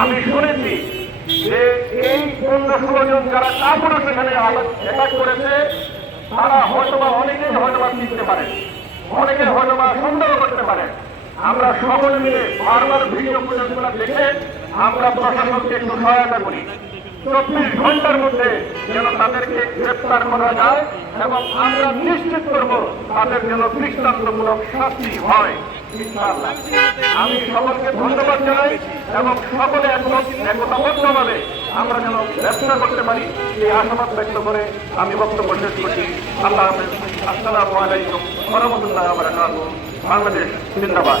আমি শুনেছি যে এই পনেরো ষোলো জন যারা কাপড় সেখানে অ্যাটাক করেছে, তারা হয়তোবা অনেকেই হয়তোবা চিনতে পারেন অনেকে হয়তোবা সন্দেহ করতে পারেন আমরা সকলে মিলে বারবার ভিডিও ফুটেজগুলো দেখে আমরা প্রশাসনকে একটু সহায়তা করি। চব্বিশ ঘণ্টার মধ্যে যেন তাদেরকে গ্রেপ্তার করা যায় এবং আমরা নিশ্চিত করব তাদের যেন দৃষ্টান্তমূলক শাস্তি হয়। আমি সকলকে ধন্যবাদ জানাই এবং সকলে একতাবদ্ধভাবে আমরা যেন ব্যবসা করতে পারি এই আশাবাদ ব্যক্ত করে আমি বক্তব্য শেষ করছি। আল্লাহ হাফেজ। আসসালামু আলাইকুম রহমতুল্লাহ বাংলাদেশ জিন্দাবাদ।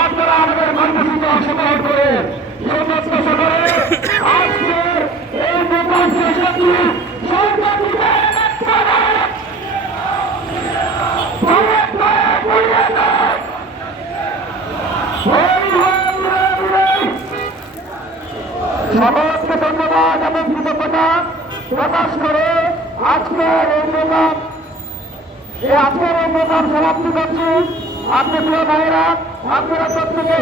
আপনারা আমাদের কর্মসূচি অংশগ্রহণ করে সমস্ত সকলে আজকের এই শেষাচ্ছি সরকার সমাজকে ধন্যবাদ এবং কৃতজ্ঞতা করে আজকের এই প্রোগ্রাম আজকের এই প্রোগ্রাম সমাপ্তি করছি। আপনি প্রিয় ভাইয়েরা, আপনারা প্রত্যেকে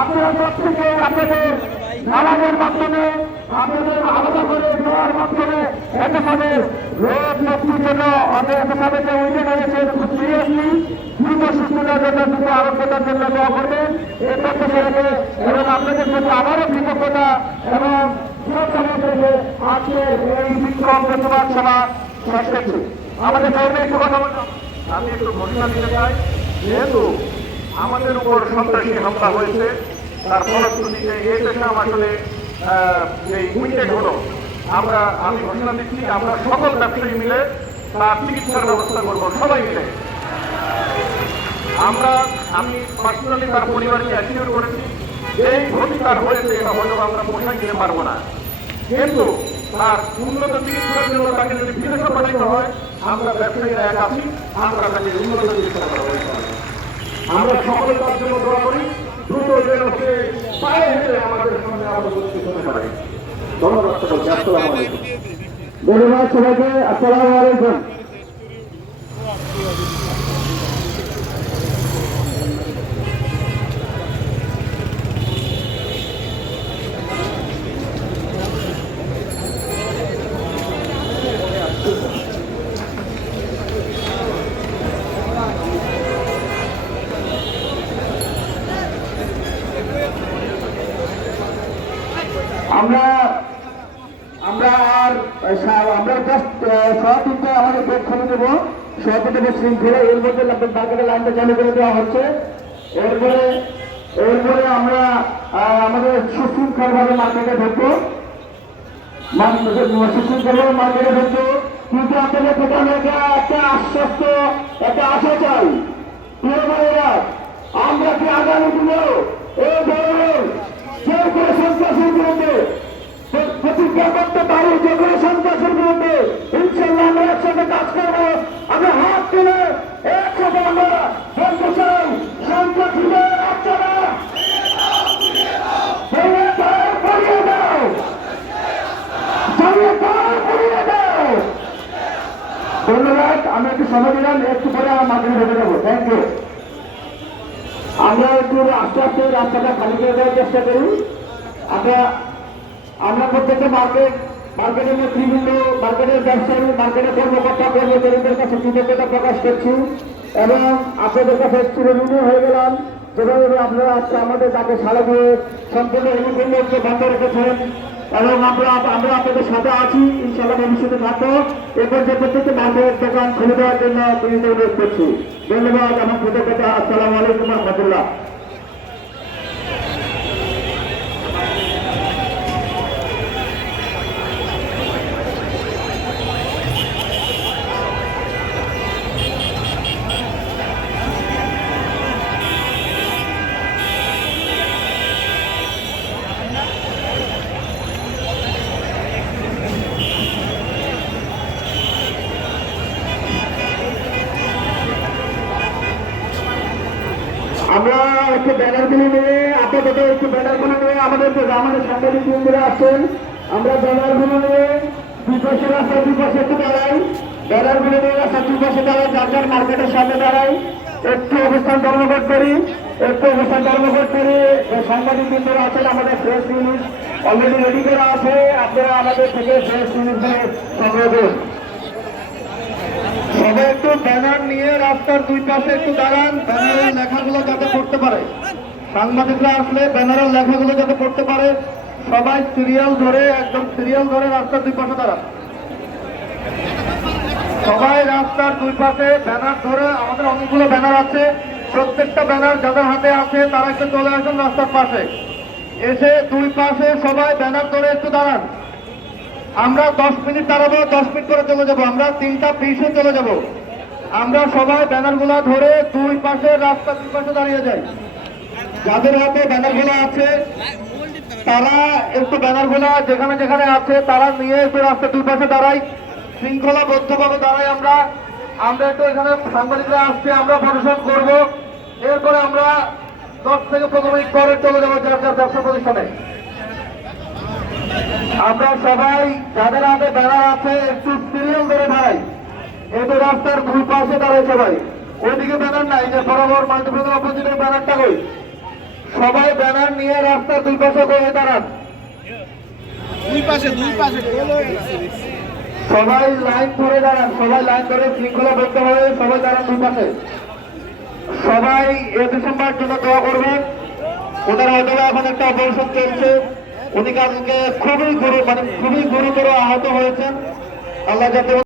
আপনারা প্রত্যেকে আপনাদের নামাজের মাধ্যমে, আপনাদের আলাদা করে দেওয়ার মাধ্যমে একেবারে রোগ মুক্তির জন্য অনেক একেবারে যে রয়েছে খুব সিরিয়াসলি দ্রুত সুস্থতার জন্য দ্রুত আরোগ্যতার জন্য দোয়া করবেন। এই প্রত্যেকে এবং আপনাদের প্রতি আবারও কৃতজ্ঞতা এবং আজকের এই বিক্রম প্রতিবাদ সভা শেষ করছি। আমাদের ধর্মে একটু কথা বললাম আমি একটু ঘোষণা দিতে চাই। যেহেতু আমাদের উপর সন্ত্রাসী হামলা হয়েছে, তার ফলশ্রুতিতে এই দেশে আসলে এই উইকেট হলো। আমরা, আমি ঘোষণা দিচ্ছি আমরা সকল ব্যবসায়ী মিলে তার চিকিৎসার ব্যবস্থা করব, সবাই মিলে। আমরা, আমি পার্সোনালি তার পরিবারকে অ্যাসিওর করেছি এই ক্ষতি তার হয়েছে এটা হয়তো আমরা পোষায় দিতে পারব না। কিন্তু তার উন্নত চিকিৎসার জন্য তাকে যদি বিদেশে পাঠাইতে হয় আমরা ব্যবসায়ীরা এক আছি, আমরা তাকে উন্নত চিকিৎসা করা আমরা সকলে তার জন্য দোয়া করি, দ্রুত যেন সে পায়ে হেঁটে আমাদের সামনে আরও উপস্থিত হতে পারে। ধন্যবাদ ধন্যবাদ সবাইকে, আসসালামু আলাইকুম। আমরা একটা আশা চাই। আমরা কি আগামী দিনেও এই ধরনের কেউ করে সন্ত্রাসের বিরুদ্ধে প্রতিজ্ঞা করতে পারি যে কোনো সন্ত্রাসের বিরুদ্ধে ইনশাল্লাহ আমরা একসাথে কাজ করব আমরা হাত তুলে একসাথে আমরা বলতে চাই সন্ত্রাসীদের বাচ্চারা ভেঙে দাও, পড়িয়ে দাও। ভেঙে দাও, পড়িয়ে দাও। ধন্যবাদ আমি একটু সময় দিলাম একটু পরে আমার মাধ্যমে ঢুকে যাব। থ্যাংক ইউ আমরা একটু আস্তে আস্তে রাস্তাটা খালি করে দেওয়ার চেষ্টা করি। আমরা আমরা প্রত্যেকটা মার্কেট মার্কেটের নেতৃবৃন্দ, মার্কেটের ব্যবসায়ী, মার্কেটের কর্মকর্তা, কর্মচারীদের কাছে কৃতজ্ঞতা প্রকাশ করছি। এবং আপনাদের কাছে একটু চিরঋণী হয়ে গেলাম, যেভাবে আপনারা আজকে আমাদের তাকে সারা দিয়ে সম্পূর্ণ এমনকে বন্ধ রেখেছেন এবং আমরা আমরা আপনাদের সাথে আছি। ইনশাল্লাহ ভবিষ্যতে থাকব। এরপর যে প্রত্যেকটি মানুষের দোকান খুলে দেওয়ার জন্য অনুরোধ করছি। ধন্যবাদ আমার কৃতজ্ঞতা। আসসালামু আলাইকুম রহমতুল্লাহ। একটু ব্যানারগুলো নিয়ে, আপাতত একটু ব্যানারগুলো নিয়ে আমাদের যে আমাদের সাংবাদিক বন্ধুরা আছেন আমরা ব্যানারগুলো নিয়ে দুই পাশে রাস্তার দুই একটু দাঁড়াই। ব্যানারগুলো নিয়ে রাস্তার দুই দাঁড়াই, যার যার মার্কেটের সামনে দাঁড়াই। একটু অবস্থান ধর্মঘট করি, একটু অবস্থান ধর্মঘট করি। সাংবাদিক বন্ধুরা আছেন, আমাদের ফ্রেশ নিউজ অলরেডি রেডি করা আছে। আপনারা আমাদের থেকে ফ্রেশ নিউজ সংগ্রহ করুন। সবাই একটু ব্যানার নিয়ে রাস্তার দুই পাশে একটু দাঁড়ান, ব্যানারের লেখাগুলো যাতে পড়তে পারে। সাংবাদিকরা আসলে ব্যানারের লেখাগুলো যাতে পড়তে পারে, সবাই সিরিয়াল ধরে, একদম সিরিয়াল ধরে রাস্তার দুই পাশে দাঁড়ান। সবাই রাস্তার দুই পাশে ব্যানার ধরে, আমাদের অনেকগুলো ব্যানার আছে, প্রত্যেকটা ব্যানার যাদের হাতে আছে, তারা একটু চলে আসুন রাস্তার পাশে। এসে দুই পাশে সবাই ব্যানার ধরে একটু দাঁড়ান। আমরা দশ মিনিট দাঁড়াবো, দশ মিনিট করে চলে যাব। আমরা তিনটা বিশে চলে যাব। আমরা সবাই ব্যানারগুলো ধরে দুই পাশে, রাস্তা দুই পাশে দাঁড়িয়ে যাই। যাদের হাতে ব্যানারগুলো আছে, তারা একটু ব্যানারগুলো যেখানে যেখানে আছে, তারা নিয়ে একটু রাস্তা দুই পাশে দাঁড়াই। শৃঙ্খলাবদ্ধভাবে দাঁড়াই আমরা। আমরা একটু এখানে সাংবাদিকরা আসছে, আমরা প্রদর্শন করব। এরপরে আমরা দশ থেকে পনেরো মিনিট পরে চলে যাব যার যার ব্যবসা প্রতিষ্ঠানে। আমরা সবাই যাদের হাতে ব্যানার আছে একটু সিরিয়াল ধরে দাঁড়াই এই তো রাস্তার দুই পাশে দাঁড়াই সবাই। ওইদিকে ব্যানার নাই যে বরাবর মাল্টিপ্লেক্স অপোজিটের ব্যানারটা কই? সবাই ব্যানার নিয়ে রাস্তার দুই পাশে করে দাঁড়ান। দুই পাশে দুই পাশে। সবাই লাইন ধরে দাঁড়ান সবাই লাইন ধরে শৃঙ্খলা বদ্ধ হয়ে সবাই দাঁড়ান দুই পাশে। সবাই এ ডিসেম্বর জন্য দোয়া করবেন। ওনার হয়তো এখন একটা অপারেশন চলছে। কালকে খুবই গুরু মানে খুবই গুরুতর আহত হয়েছেন। আল্লাহ যাতে